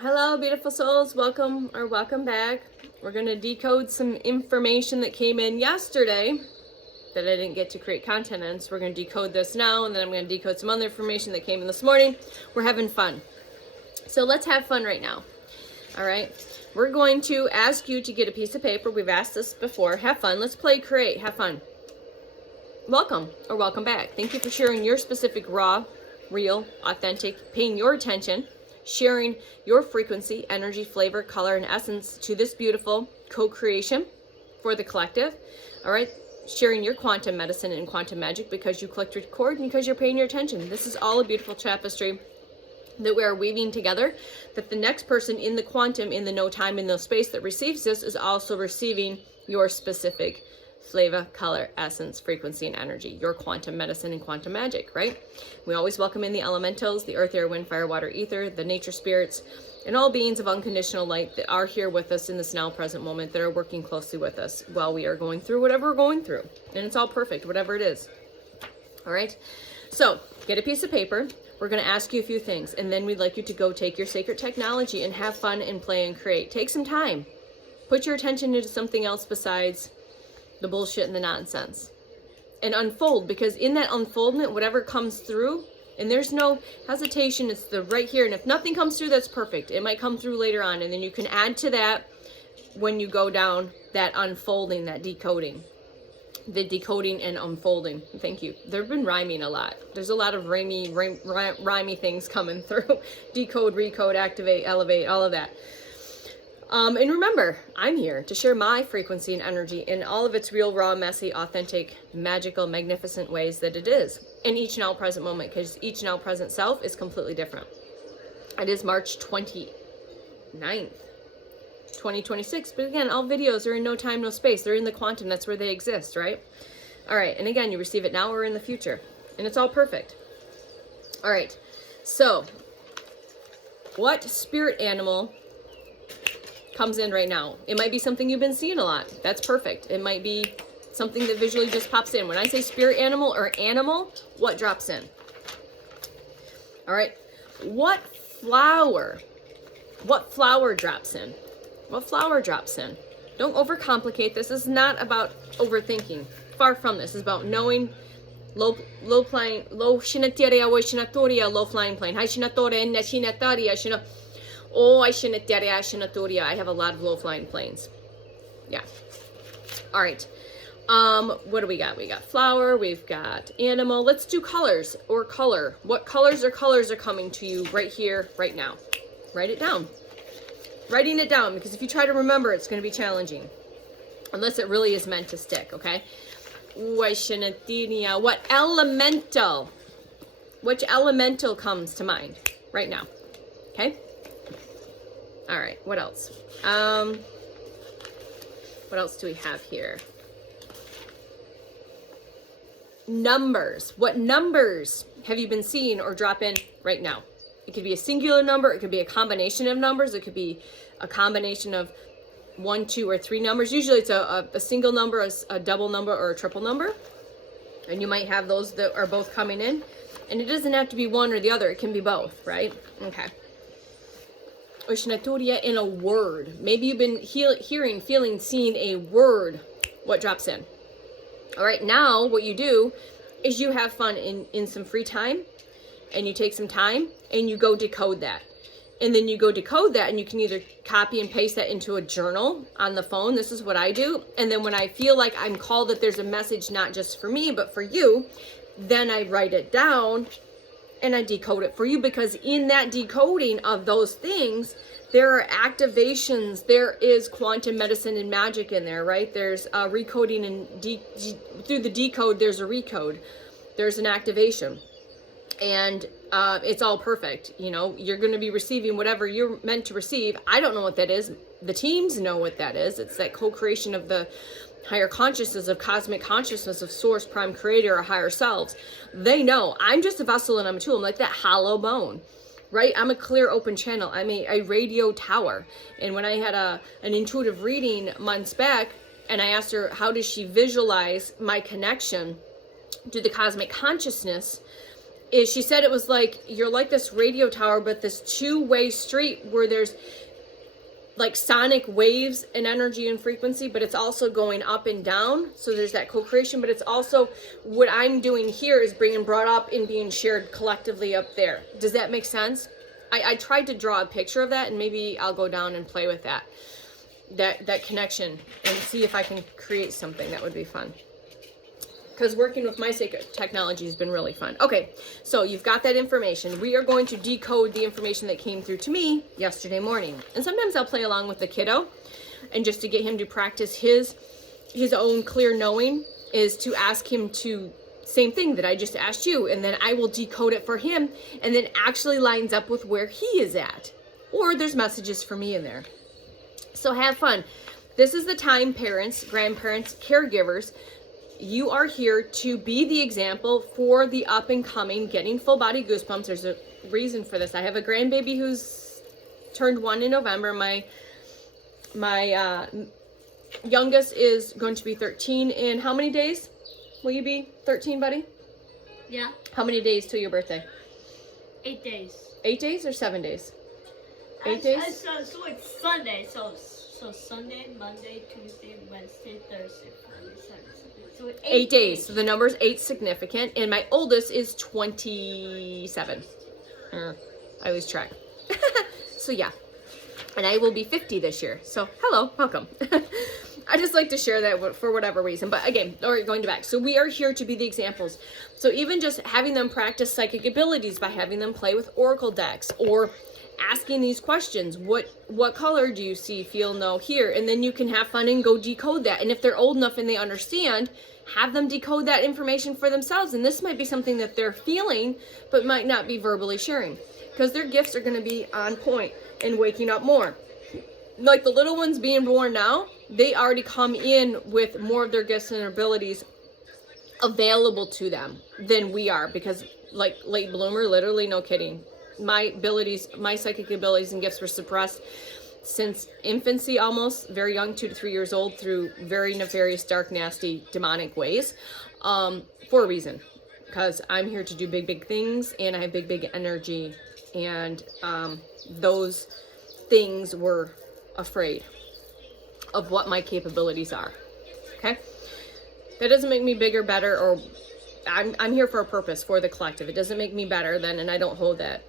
Hello, beautiful souls. Welcome back. We're going to decode some information that came in yesterday that I didn't get to create content on. So we're going to decode this now, and then I'm going to decode some other information that came in this morning. We're having fun. So let's have fun right now. All right. We're going to ask you to get a piece of paper. We've asked this before. Have fun. Let's play, create, have fun. Welcome or welcome back. Thank you for sharing your specific raw, real, authentic, paying your attention, sharing your frequency, energy, flavor, color, and essence to this beautiful co-creation for the collective. All right. Sharing your quantum medicine and quantum magic because you clicked record and because you're paying your attention. This is all a beautiful tapestry that we are weaving together, that the next person in the quantum, in the no time, in no space that receives this is also receiving your specific flavor, color, essence, frequency, and energy, your quantum medicine and quantum magic, right? We always welcome in the elementals, the earth, air, wind, fire, water, ether, the nature spirits, and all beings of unconditional light that are here with us in this now present moment, that are working closely with us while we are going through whatever we're going through. And it's all perfect, whatever it is. All right. So get a piece of paper. We're going to ask you a few things, and then we'd like you to go take your sacred technology and have fun and play and create. Take some time. Put your attention into something else besides the bullshit and the nonsense, and unfold, because in that unfoldment, whatever comes through, and there's no hesitation, it's the right here. And if nothing comes through, that's perfect. It might come through later on, and then you can add to that when you go down that unfolding, that decoding. The decoding and unfolding. Thank you. They've been rhyming a lot. There's a lot of rhymey things coming through. Decode, recode, activate, elevate, all of that. And remember, I'm here to share my frequency and energy in all of its real, raw, messy, authentic, magical, magnificent ways that it is in each now present moment, because each now present self is completely different. It is March 29th, 2026. But again, all videos are in no time, no space. They're in the quantum. That's where they exist, right? All right. And again, you receive it now or in the future. And it's all perfect. All right. So what spirit animal comes in right now? It might be something you've been seeing a lot. That's perfect. It might be something that visually just pops in. When I say spirit animal or animal, what drops in? All right. What flower drops in? What flower drops in? Don't overcomplicate this. This is not about overthinking. Far from this. It's about knowing low flying plane. Hi shinatore na shinataria shina. Oh, I have a lot of low flying planes. Yeah. All right. What do we got? We got flower. We've got animal. Let's do colors or color. What colors are coming to you right here, right now? Write it down. Writing it down, because if you try to remember, it's going to be challenging. Unless it really is meant to stick, okay? What elemental? Which elemental comes to mind right now? Okay? All right, what else? What else do we have here? Numbers. What numbers have you been seeing or drop in right now? It could be a singular number. It could be a combination of numbers. It could be a combination of 1, 2, or 3 numbers. Usually it's a single number, a double number, or a triple number. And you might have those that are both coming in. And it doesn't have to be one or the other. It can be both, right? Okay. In a word. Maybe you've been hearing, feeling, seeing a word. What drops in? All right, now what you do is you have fun in some free time, and you take some time and you go decode that. And then you go decode that, and you can either copy and paste that into a journal on the phone. This is what I do. And then when I feel like I'm called that there's a message not just for me, but for you, then I write it down and I decode it for you, because in that decoding of those things, there are activations. There is quantum medicine and magic in there, right? There's recoding, and through the decode, there's a recode. There's an activation. And it's all perfect. You know, you're going to be receiving whatever you're meant to receive. I don't know what that is. The teams know what that is. It's that co-creation of the higher consciousness, of cosmic consciousness, of source, prime creator, or higher selves. They know. I'm just a vessel and I'm a tool. I'm like that hollow bone, right? I'm a clear open channel. I'm a radio tower. And when I had an intuitive reading months back, and I asked her, how does she visualize my connection to the cosmic consciousness? is she said it was like, you're like this radio tower, but this two-way street where there's like sonic waves and energy and frequency, but it's also going up and down. So there's that co-creation, but it's also what I'm doing here is being brought up and being shared collectively up there. Does that make sense? I tried to draw a picture of that, and maybe I'll go down and play with that connection and see if I can create something that would be fun. Because working with my technology has been really fun. Okay, so you've got that information. We are going to decode the information that came through to me yesterday morning. And sometimes I'll play along with the kiddo, and just to get him to practice his own clear knowing is to ask him to, same thing that I just asked you, and then I will decode it for him, and then actually lines up with where he is at. Or there's messages for me in there. So have fun. This is the time, parents, grandparents, caregivers, you are here to be the example for the up and coming, getting full body goosebumps. There's a reason for this. I have a grandbaby who's turned 1 in November. My youngest is going to be 13 in how many days? Will you be 13, buddy? Yeah. How many days till your birthday? 8 days. 8 days or 7 days? 8 days? So it's Sunday. So Sunday, Monday, Tuesday, Wednesday, Thursday, Friday, Saturday, Sunday. So 8 days. So the number's 8 significant. And my oldest is 27. I lose track. So yeah. And I will be 50 this year. So hello, welcome. I just like to share that for whatever reason. But again, or going back. So we are here to be the examples. So even just having them practice psychic abilities by having them play with oracle decks, or asking these questions. What color do you see, feel, know, hear? And then you can have fun and go decode that. And if they're old enough and they understand, have them decode that information for themselves. And this might be something that they're feeling, but might not be verbally sharing. Because their gifts are going to be on point and waking up more. Like the little ones being born now, they already come in with more of their gifts and abilities available to them than we are. Because like late bloomer, literally, no kidding. My psychic abilities and gifts were suppressed since infancy, almost very young, 2 to 3 years old, through very nefarious, dark, nasty, demonic ways, for a reason, because I'm here to do big things, and I have big energy, and those things were afraid of what my capabilities are. Okay, that doesn't make me bigger, better, or I'm here for a purpose, for the collective. It doesn't make me better than, and I don't hold that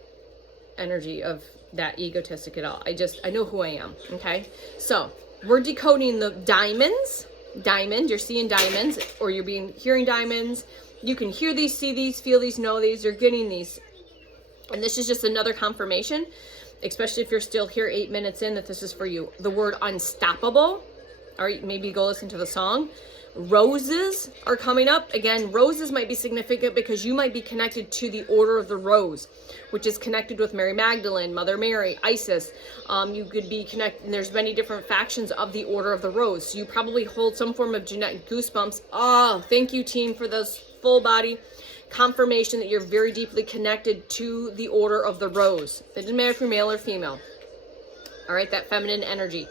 energy of that egotistic at all. I know who I am. Okay, so we're decoding the diamonds. Diamond, you're seeing diamonds, or you're hearing diamonds. You can hear these, see these, feel these, know these. You're getting these, and this is just another confirmation, especially if you're still here 8 minutes in, that this is for you. The word unstoppable. All right, maybe go listen to the song. Roses are coming up. Again, roses might be significant because you might be connected to the Order of the Rose, which is connected with Mary Magdalene, Mother Mary, Isis. You could be connected, and there's many different factions of the Order of the Rose. So you probably hold some form of genetic goosebumps. Oh, thank you, team, for those full body confirmation that you're very deeply connected to the Order of the Rose. It doesn't matter if you're male or female. All right, that feminine energy.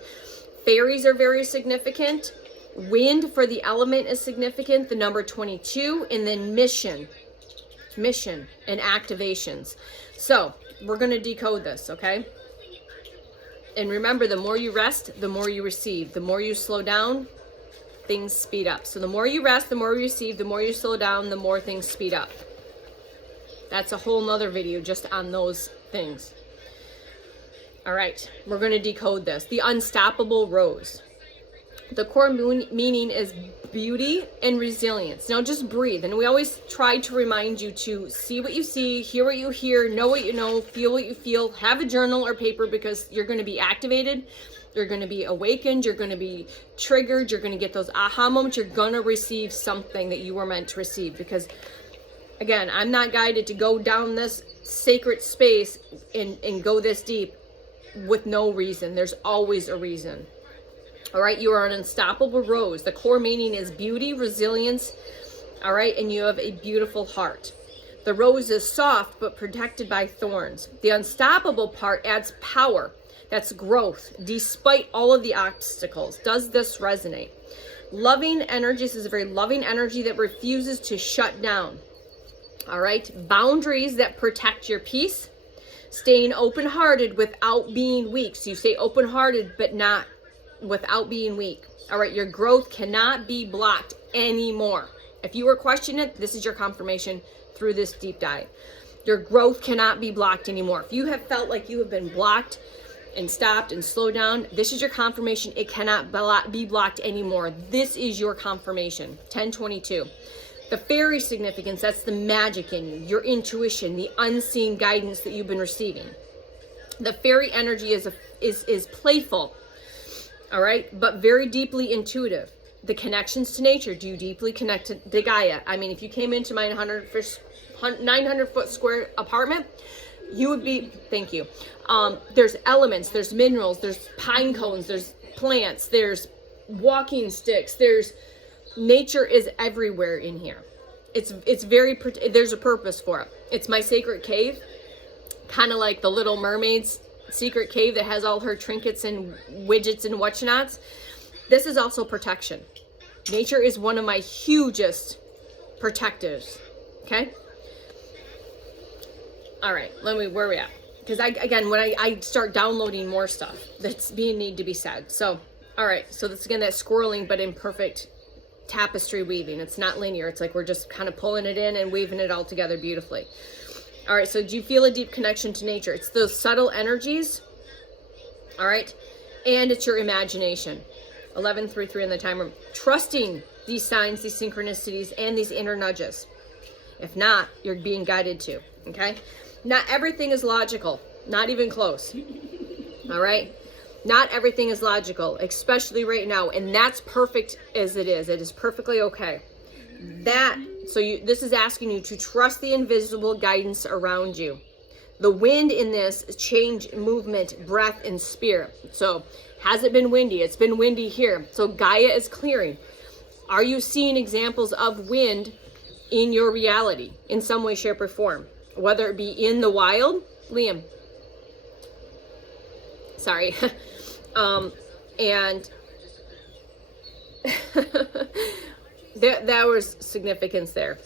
Fairies are very significant. Wind for the element is significant, the number 22, and then mission and activations. So we're going to decode this, okay? And remember, the more you rest, the more you receive. The more you slow down, things speed up. So the more you rest, the more you receive. The more you slow down, the more things speed up. That's a whole nother video just on those things. All right, we're going to decode this. The unstoppable rose. The core meaning is beauty and resilience. Now just breathe. And we always try to remind you to see what you see, hear what you hear, know what you know, feel what you feel. Have a journal or paper, because you're going to be activated. You're going to be awakened. You're going to be triggered. You're going to get those aha moments. You're going to receive something that you were meant to receive. Because, again, I'm not guided to go down this sacred space and go this deep with no reason. There's always a reason. All right, you are an unstoppable rose. The core meaning is beauty, resilience, all right, and you have a beautiful heart. The rose is soft but protected by thorns. The unstoppable part adds power. That's growth, despite all of the obstacles. Does this resonate? Loving energy, this is a very loving energy that refuses to shut down. All right, boundaries that protect your peace, staying open-hearted without being weak. So you stay open-hearted, but not without being weak. All right, your growth cannot be blocked anymore. If you were questioning it, this is your confirmation through this deep dive. Your growth cannot be blocked anymore. If you have felt like you have been blocked and stopped and slowed down, this is your confirmation. It cannot be blocked anymore. This is your confirmation. 1022. The fairy significance, that's the magic in you, your intuition, the unseen guidance that you've been receiving. The fairy energy is playful, all right, but very deeply intuitive. The connections to nature, do you deeply connect to Gaia? I mean, if you came into my 900-foot square apartment, you would be, thank you. There's elements, there's minerals, there's pine cones, there's plants, there's walking sticks, nature is everywhere in here. It's very, there's a purpose for it. It's my sacred cave, kind of like the Little Mermaid's secret cave that has all her trinkets and widgets and whatnots. This is also protection. Nature is one of my hugest protectives. Okay. All right. Where are we at? Because when I start downloading more stuff that's need to be said. So, all right. So that's again, that swirling, but in perfect tapestry weaving. It's not linear. It's like we're just kind of pulling it in and weaving it all together beautifully. All right. So do you feel a deep connection to nature? It's those subtle energies. All right. And it's your imagination. 11:33 in the timer. Trusting these signs, these synchronicities, and these inner nudges. If not, you're being guided to. Okay. Not everything is logical. Not even close. All right. Not everything is logical, especially right now. And that's perfect as it is. It is perfectly okay. This is asking you to trust the invisible guidance around you. The wind in this change, movement, breath, and spirit. So has it been windy? It's been windy here. So Gaia is clearing. Are you seeing examples of wind in your reality in some way, shape, or form? Whether it be in the wild, Liam. Sorry. And there was significance there.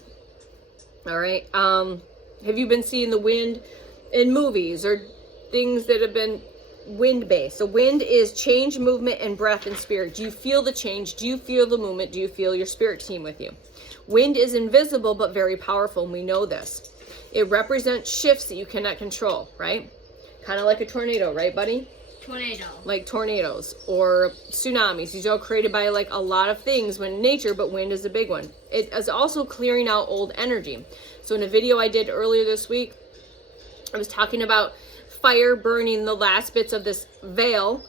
All right. Have you been seeing the wind in movies or things that have been wind-based? So wind is change, movement, and breath and spirit. Do you feel the change? Do you feel the movement? Do you feel your spirit team with you? Wind is invisible but very powerful, and we know this. It represents shifts that you cannot control, right? Kind of like a tornado, right, buddy? Tornado. Like tornadoes or tsunamis. These are all created by like a lot of things when nature, but wind is a big one. It is also clearing out old energy. So in a video I did earlier this week, I was talking about fire burning the last bits of this veil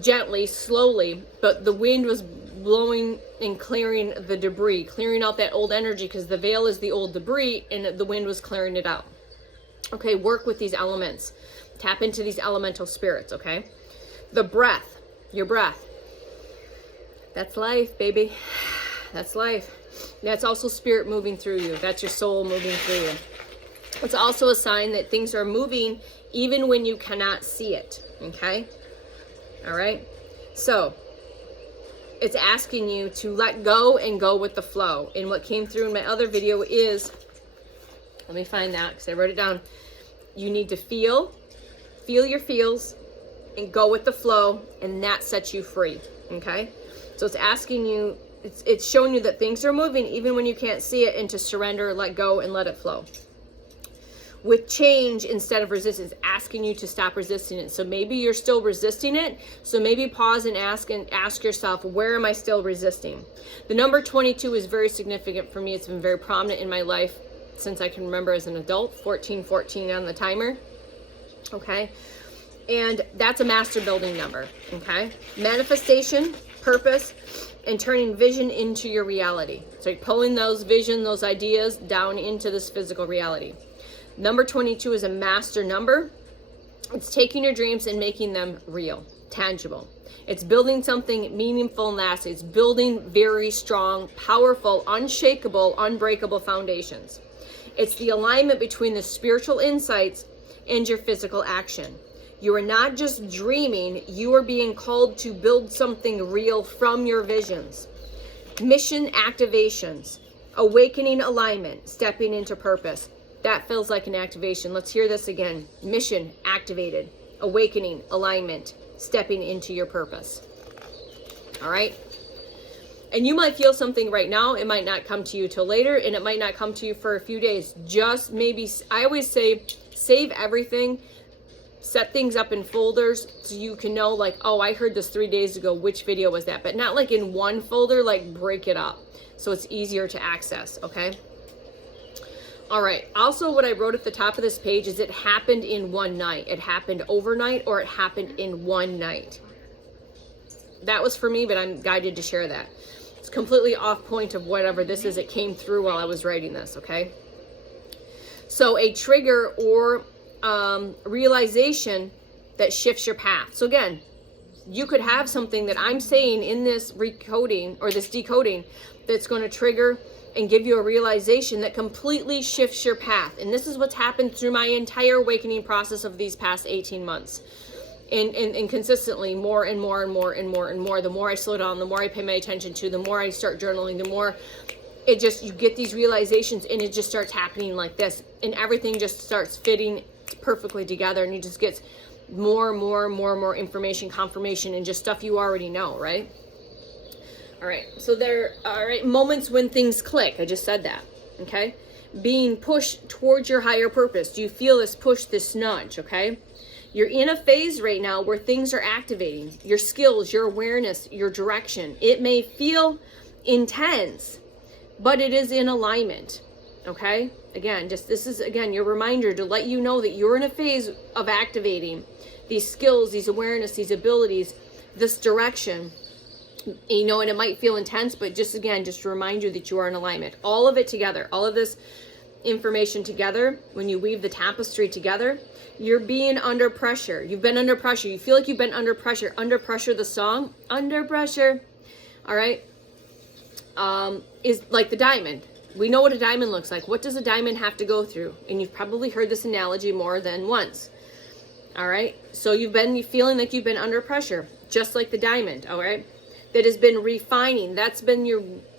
gently, slowly, but the wind was blowing and clearing the debris, clearing out that old energy, because the veil is the old debris and the wind was clearing it out. Okay, work with these elements. Tap into these elemental spirits, okay? The breath, your breath. That's life, baby. That's life. That's also spirit moving through you. That's your soul moving through you. It's also a sign that things are moving even when you cannot see it, okay? All right? So, it's asking you to let go and go with the flow. And what came through in my other video is, let me find that because I wrote it down. You need to feel your feels and go with the flow, and that sets you free, okay? So it's asking you, it's showing you that things are moving even when you can't see it, and to surrender, let go, and let it flow. With change instead of resistance, asking you to stop resisting it. So maybe you're still resisting it. So maybe pause and ask yourself, where am I still resisting? The number 22 is very significant for me. It's been very prominent in my life since I can remember as an adult. 1414 on the timer. Okay. And that's a master building number. Okay. Manifestation, purpose, and turning vision into your reality. So you're pulling those vision, those ideas down into this physical reality. Number 22 is a master number. It's taking your dreams and making them real, tangible. It's building something meaningful and lasting. It's building very strong, powerful, unshakable, unbreakable foundations. It's the alignment between the spiritual insights and your physical action. You are not just dreaming, you are being called to build something real from your visions. Mission activations. Awakening alignment, stepping into purpose. That feels like an activation. Let's hear this again. Mission activated. Awakening alignment, stepping into your purpose. All right. And you might feel something right now. It might not come to you till later, and it might not come to you for a few days. Just maybe, I always say, save everything. Set things up in folders so you can know, like, oh, I heard this 3 days ago. Which video was that? But not like in one folder, like break it up so it's easier to access, okay? All right. Also, what I wrote at the top of this page is it happened in one night. It happened overnight, or it happened in one night. That was for me, but I'm guided to share that. It's completely off point of whatever this is. It came through while I was writing this, okay? So a trigger or realization that shifts your path. So again, you could have something that I'm saying in this recoding or this decoding that's going to trigger and give you a realization that completely shifts your path. And this is what's happened through my entire awakening process of these past 18 months. And consistently more and more and more and more and more. The more I slow down, the more I pay my attention to, the more I start journaling, the more it just, you get these realizations, and it just starts happening like this. And everything just starts fitting perfectly together, and you just get more information, confirmation, and just stuff you already know, right? All right, so all right, moments when things click. I just said that, okay? Being pushed towards your higher purpose. Do you feel this push, this nudge, okay? You're in a phase right now where things are activating. Your skills, your awareness, your direction. It may feel intense, but it is in alignment, okay? Again, this is, again, your reminder to let you know that you're in a phase of activating these skills, these awareness, these abilities, this direction. You know, and it might feel intense, but just, again, just to remind you that you are in alignment. All of it together, all of this information together, when you weave the tapestry together, you're being under pressure. You've been under pressure. You feel like you've been under pressure. Under pressure, the song, Under Pressure, all right, is like the diamond. We know what a diamond looks like. What does a diamond have to go through? And you've probably heard this analogy more than once. All right. So you've been feeling like you've been under pressure, just like the diamond. All right. That has been refining. That's been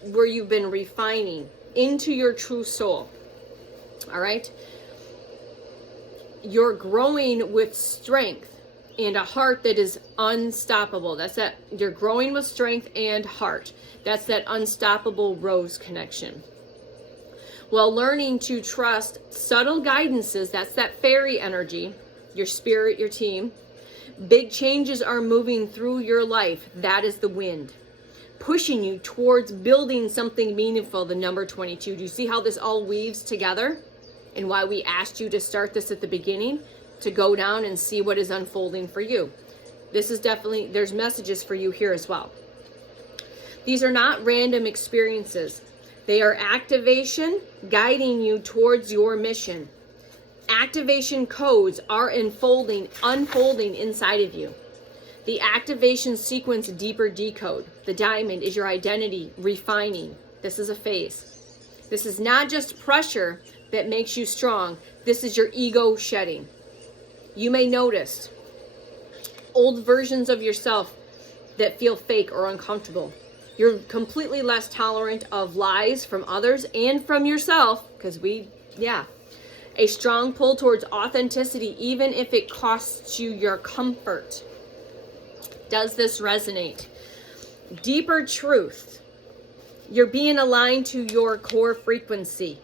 where you've been refining into your true soul. All right. You're growing with strength and a heart that is unstoppable. That's that. You're growing with strength and heart. That's that unstoppable rose connection. While learning to trust subtle guidances, that's that fairy energy, your spirit, your team. Big changes are moving through your life. That is the wind, pushing you towards building something meaningful, the number 22. Do you see how this all weaves together? And why we asked you to start this at the beginning, to go down and see what is unfolding for you. This is definitely, there's messages for you here as well. These are not random experiences. They are activation guiding you towards your mission. Activation codes are unfolding inside of you. The activation sequence deeper decode. The diamond is your identity refining. This is a phase. This is not just pressure that makes you strong. This is your ego shedding. You may notice old versions of yourself that feel fake or uncomfortable. You're completely less tolerant of lies from others and from yourself, because a strong pull towards authenticity, even if it costs you your comfort. Does this resonate? Deeper truth. You're being aligned to your core frequency.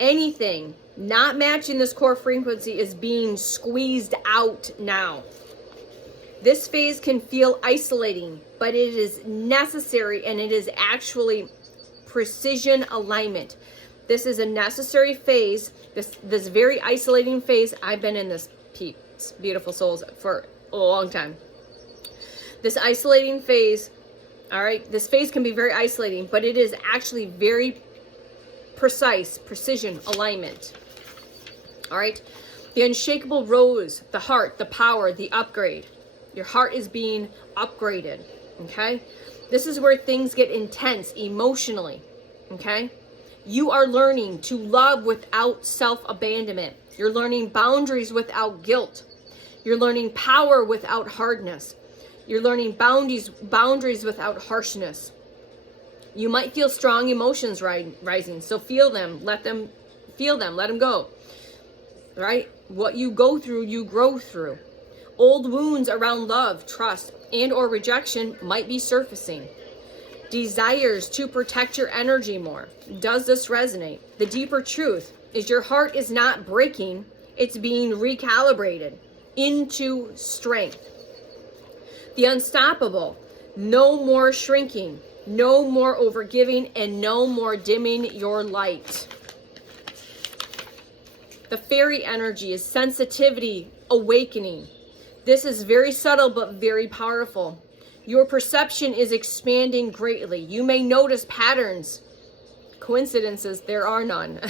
Anything not matching this core frequency is being squeezed out now. This phase can feel isolating, but it is necessary, and it is actually precision alignment. This is a necessary phase, this very isolating phase. I've been in this, peeps, beautiful souls, for a long time. This isolating phase, all right, this phase can be very isolating, but it is actually very precise, precision alignment. All right, the unshakable rose, the heart, the power, the upgrade. Your heart is being upgraded, okay? This is where things get intense emotionally, okay? You are learning to love without self-abandonment. You're learning boundaries without guilt. You're learning power without hardness. You're learning boundaries without harshness. You might feel strong emotions rising. So feel them. Let them feel them. Let them go. Right? What you go through, you grow through. Old wounds around love, trust, and or rejection might be surfacing. Desires to protect your energy more. Does this resonate? The deeper truth is your heart is not breaking. It's being recalibrated into strength. The unstoppable. No more shrinking. No more overgiving, and no more dimming your light. The fairy energy is sensitivity, awakening. This is very subtle but very powerful. Your perception is expanding greatly. You may notice patterns. Coincidences, there are none.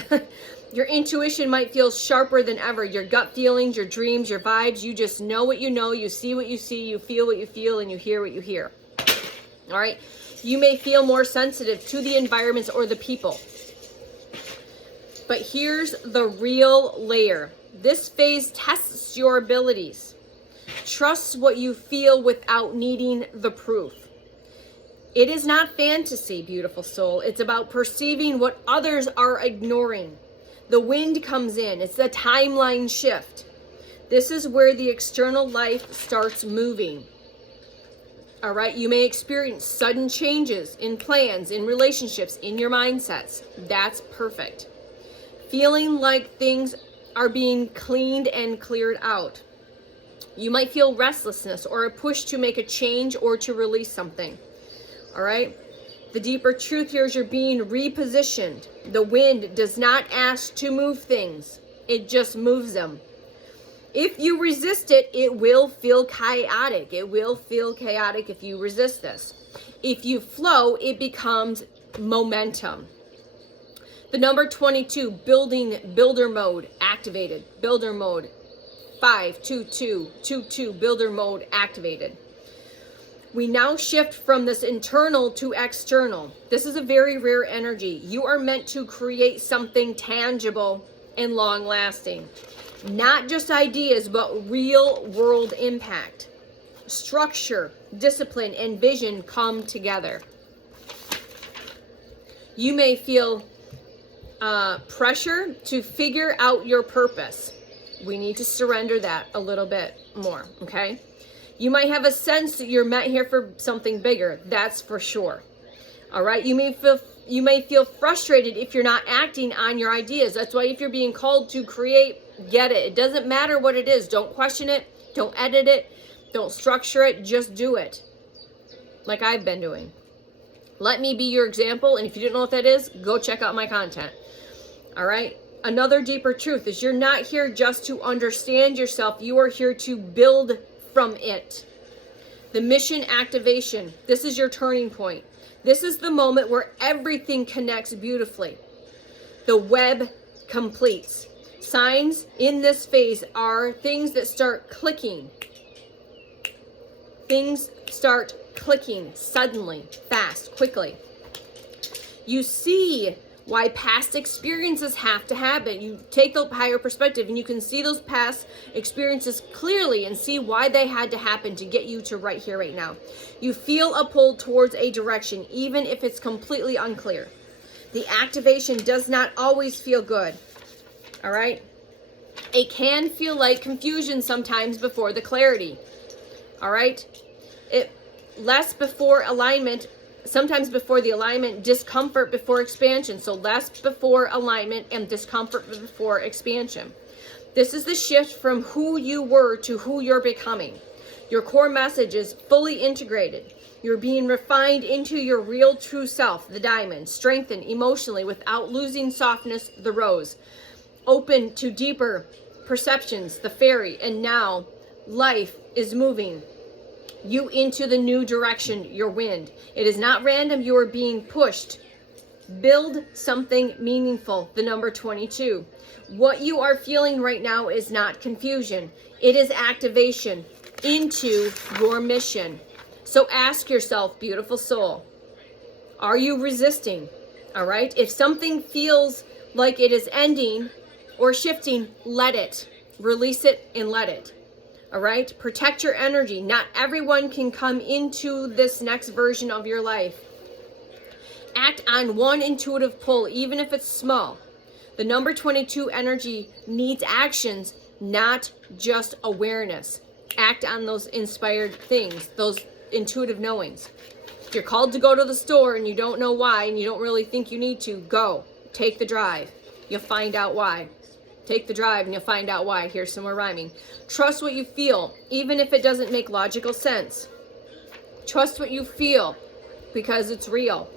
Your intuition might feel sharper than ever. Your gut feelings, your dreams, your vibes, you just know what you know, you see what you see, you feel what you feel, and you hear what you hear. All right? You may feel more sensitive to the environments or the people. But here's the real layer. This phase tests your abilities. Trust what you feel without needing the proof. It is not fantasy, beautiful soul. It's about perceiving what others are ignoring. The wind comes in. It's a timeline shift. This is where the external life starts moving. All right, you may experience sudden changes in plans, in relationships, in your mindsets. That's perfect. Feeling like things are being cleaned and cleared out. You might feel restlessness or a push to make a change or to release something. All right, the deeper truth here is you're being repositioned. The wind does not ask to move things, it just moves them. If you resist it, it will feel chaotic. It will feel chaotic if you resist this. If you flow, it becomes momentum. The number 22, builder mode activated. Builder mode 52222, builder mode activated. We now shift from this internal to external. This is a very rare energy. You are meant to create something tangible and long lasting. Not just ideas, but real world impact. Structure, discipline, and vision come together. You may feel pressure to figure out your purpose. We need to surrender that a little bit more, okay? You might have a sense that you're meant here for something bigger. That's for sure. All right? You may feel frustrated if you're not acting on your ideas. That's why if you're being called to create, get it. It doesn't matter what it is. Don't question it. Don't edit it. Don't structure it. Just do it. Like I've been doing. Let me be your example. And if you didn't know what that is, go check out my content. All right? Another deeper truth is you're not here just to understand yourself. You are here to build from it. The mission activation. This is your turning point. This is the moment where everything connects beautifully. The web completes. Signs in this phase are things that start clicking. Things start clicking suddenly, fast, quickly. You see why past experiences have to happen. You take the higher perspective and you can see those past experiences clearly and see why they had to happen to get you to right here, right now. You feel a pull towards a direction, even if it's completely unclear. The activation does not always feel good. All right? It can feel like confusion sometimes before the clarity. All right? Less before alignment. Sometimes before the alignment, discomfort before expansion. So less before alignment and discomfort before expansion. This is the shift from who you were to who you're becoming. Your core message is fully integrated. You're being refined into your real true self, the diamond, strengthened emotionally without losing softness, the rose. Open to deeper perceptions, the fairy, and now life is moving you into the new direction, your wind. It is not random, you are being pushed. Build something meaningful, the number 22. What you are feeling right now is not confusion. It is activation into your mission. So ask yourself, beautiful soul, are you resisting? All right? If something feels like it is ending or shifting, let it. Release it and let it. All right? Protect your energy. Not everyone can come into this next version of your life. Act on one intuitive pull, even if it's small. The number 22 energy needs actions, not just awareness. Act on those inspired things, those intuitive knowings. If you're called to go to the store and you don't know why and you don't really think you need to, go. Take the drive. You'll find out why. Take the drive and you'll find out why. Here's some more rhyming. Trust what you feel, even if it doesn't make logical sense. Trust what you feel because it's real.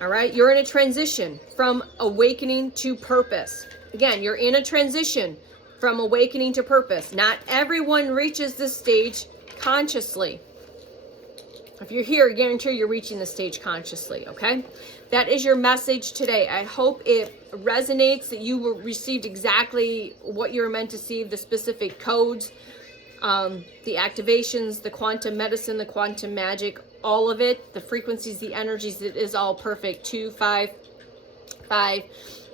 All right? You're in a transition from awakening to purpose. Again, you're in a transition from awakening to purpose. Not everyone reaches this stage consciously. If you're here, I guarantee you're reaching this stage consciously, okay? That is your message today. I hope it resonates, that you received exactly what you were meant to receive, the specific codes, the activations, the quantum medicine, the quantum magic, all of it, the frequencies, the energies, it is all perfect. 2, 5, 5,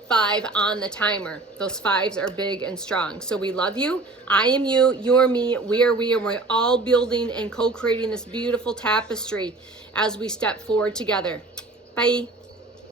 5 on the timer. Those 5s are big and strong. So we love you. I am you. You're me. We are we. And we're all building and co-creating this beautiful tapestry as we step forward together. Bye.